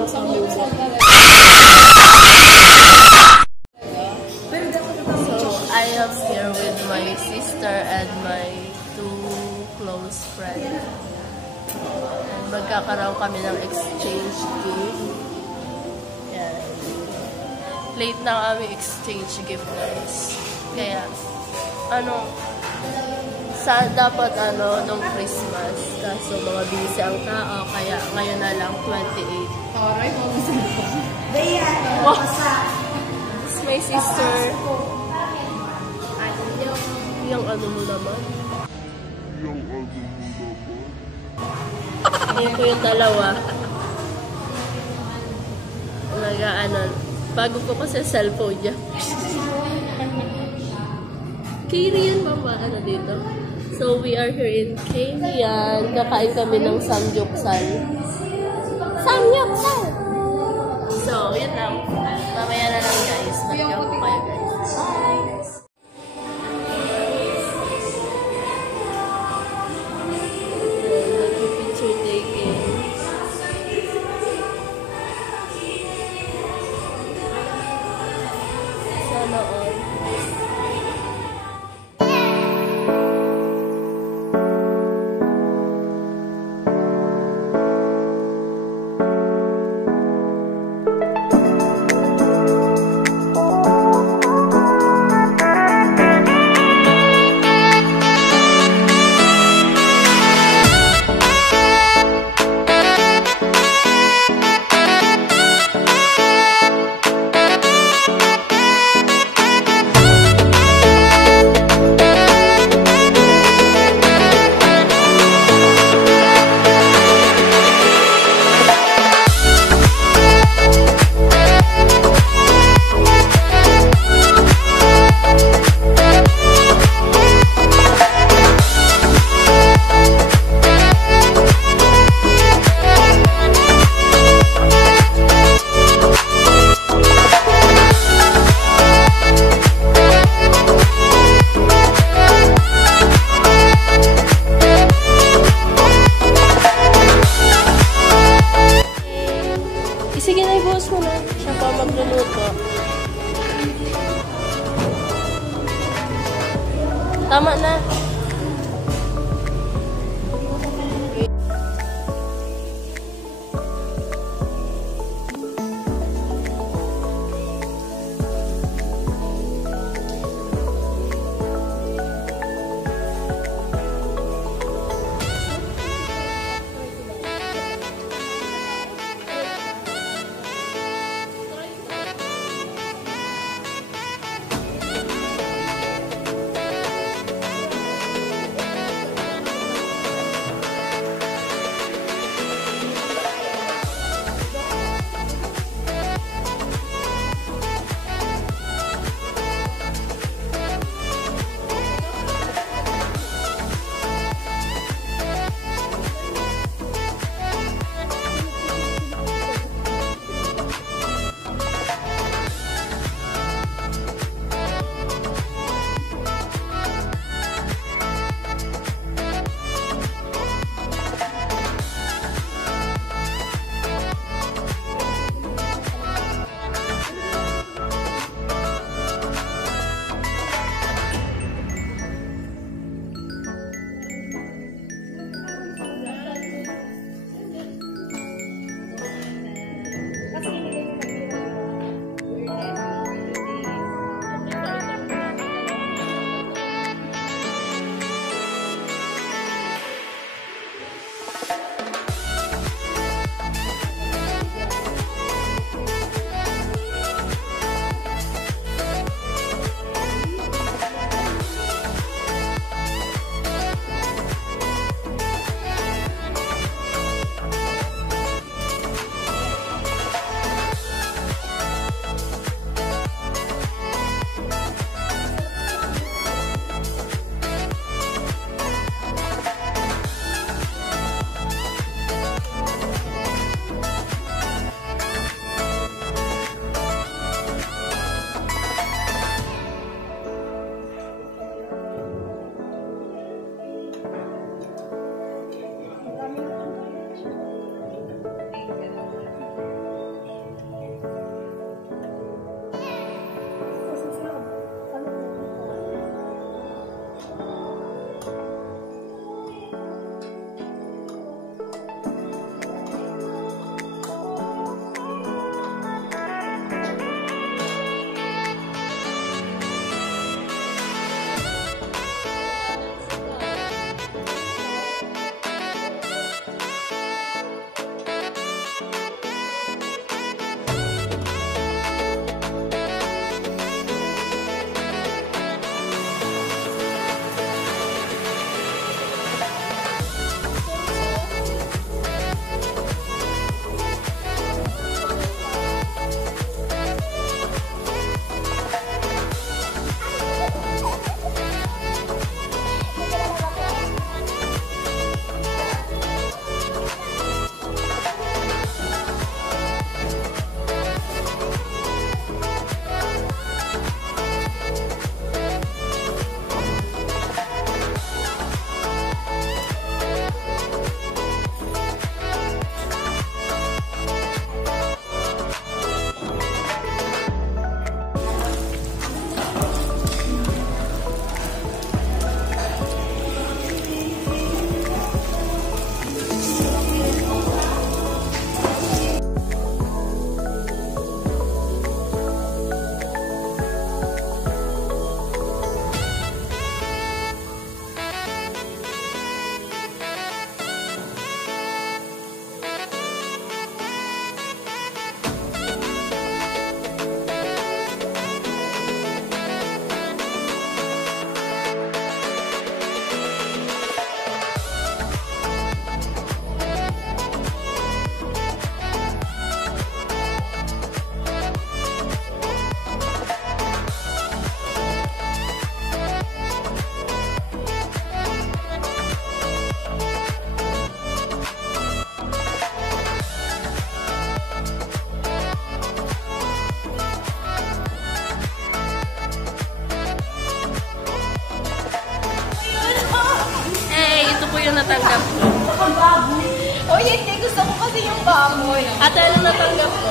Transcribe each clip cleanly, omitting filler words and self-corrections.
I am here with my sister and my two close friends. And magkakaroon kami ng exchange gift. Yan. Late na kami exchange gift, guys. Kaya, dapat nung Christmas. Kaso mga busy ang tao, kaya ngayon na lang 28. Wow! This is my sister. Yung ano mo naman? Ayan ko yung dalawa. Bago ko kasi cellphone niya. Korean ba dito? So, we are here in Korean. Kakain kami ng samgyeopsal. Samgyeopsal! So, yun lang. Mamaya na lang, guys. Nag-joke ko kayo, guys. Bye! Picture taking. Sana all. Sige na, i-boss mo na. Siya pa magluluto. Tama na. natanggap ko? O hindi, gusto ko kasi yung baboy. Ate, ano natanggap ko?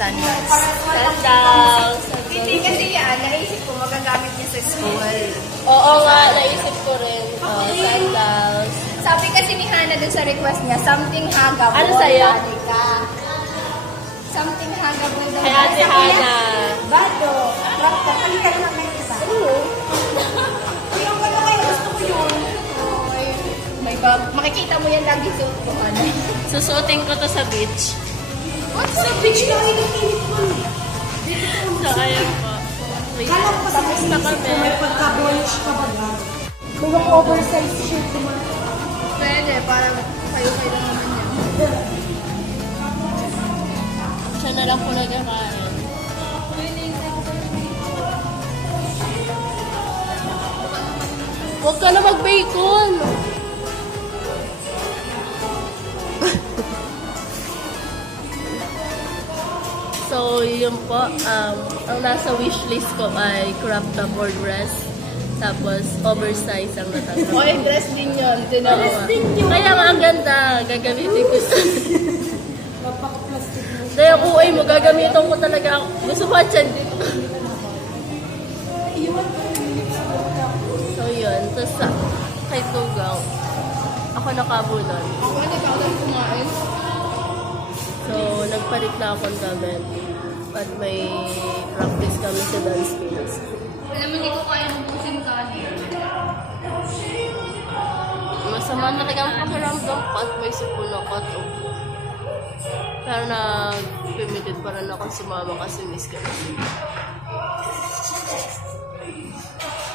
Sandals. Sandals. Hindi kasi yan, naisip ko magagamit niya sa school. Oo nga, naisip ko rin. Sandals. Sabi kasi ni Hana dun sa request niya, something hagabol. Ano sa'yo? Something hagabol. Kay Ate Hana. Bado. Kapalitan lang kayo iba. Oo. Pero kung ano kayo gusto ko yun. May bag. Makikita mo yan lagi suot ko, Hana. Susuotin ko to sa beach. What's sa beach ka? Init mo. So, ayun po. Tapos na kami. May pagka-bonish ka ba ba? May mga oversized shirt naman. Pwede, parang kayo-kayo lang naman yan. Siya na lang po nagkakain. Huwag ka na mag-bacon! So, yun po. Ang nasa wishlist ko ay crop top or dress. Tapos, oversize ang natanggap. O, dress din yun. Kaya nga, ang ganda. Gagamitin ko sa... Napaka-plastic mo. Kaya kung ay mo, gagamitin ko talaga. Gusto ko at dito. So, yun. Tapos, kay Tugaw. Ako nakabulan. Ako na nagkakalang kumain. So, nagpalit na akong damit. At may practice kami sa dance skills. Alam mo, hindi ko kaya mabusin kani. Masama talaga ang pakiramdam ko at may sipon ako at upo. Pero nag-permitted pa rin ako sumama kasi miss ka na.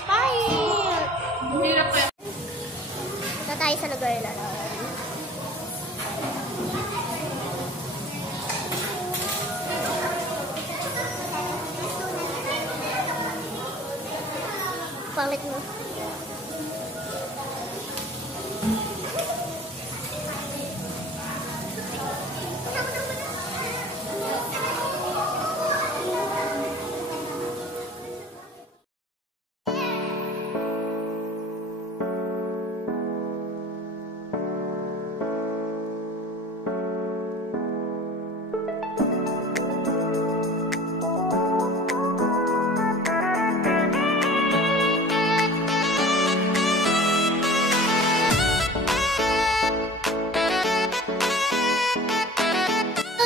Bye! Hirap pa. Na tayo sa lugar na. Pangit mo.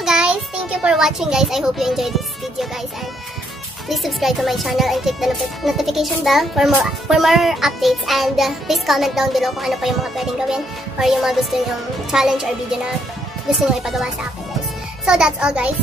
Guys, thank you for watching guys. I hope you enjoyed this video guys, and please subscribe to my channel and click the notification bell for more updates, and please comment down below kung ano pa yung mga pwedeng gawin or yung mga gusto nyong challenge or video na gusto nyo ipagawa sa akin guys. So that's all guys.